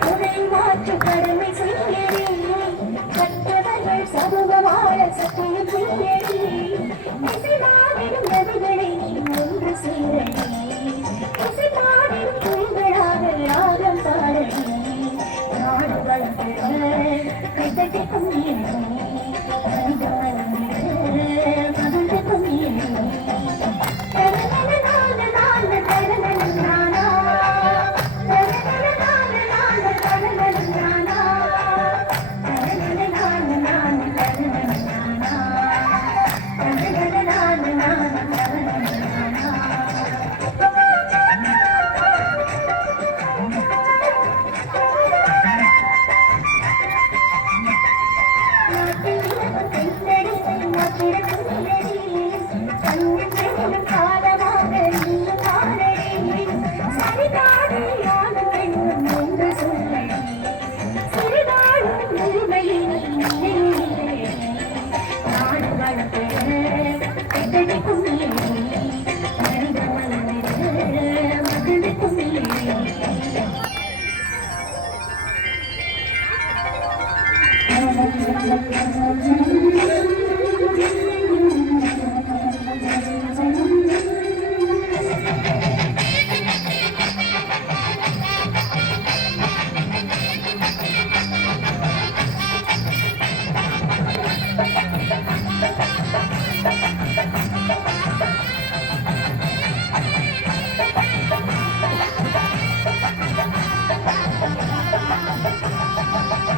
துணை மாற்று கடமை செய்யறே கற்றவர்கள் சமூக வாழ சத்தியம் செய்யறே இசைமாவிடும் நதிகளை ஒன்று சேரடி இசைமாவிடும் துணிகளாக ராகம் பாடடி நாடு வளர்ந்து கைதட்டி கும்பியடி மனித மலர்ந்து மகிழ்ந்து கும்பியடி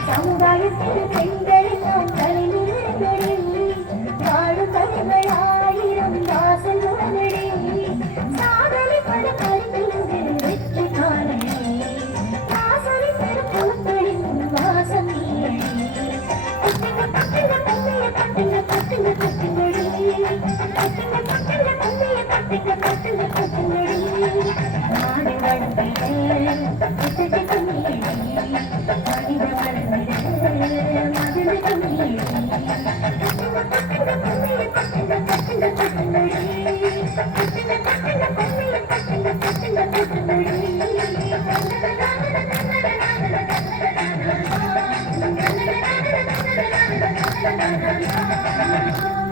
சமுதாயத்தில் பெண்களின் நாம் தலைநிறுத்தடி வாழும் கலைகள் ஆயிரம் வாசல் உடனடி சாதனை பல கருத்திலிருந்து வெற்றி காணடி வாசனை பெரும் பொருட்களின் வாசம் நீரடி கட்டுங்க கட்டுங்க கண்ணைய கட்டுங்க கட்டுங்க கட்டுங்கடி கட்டுங்க கட்டுங்க கண்ணைய கட்டுங்க கட்டுங்க கட்டுங்கடி நாடு வளர்ந்தே விட்டுட்டு கும்பியடி மனித Thank you.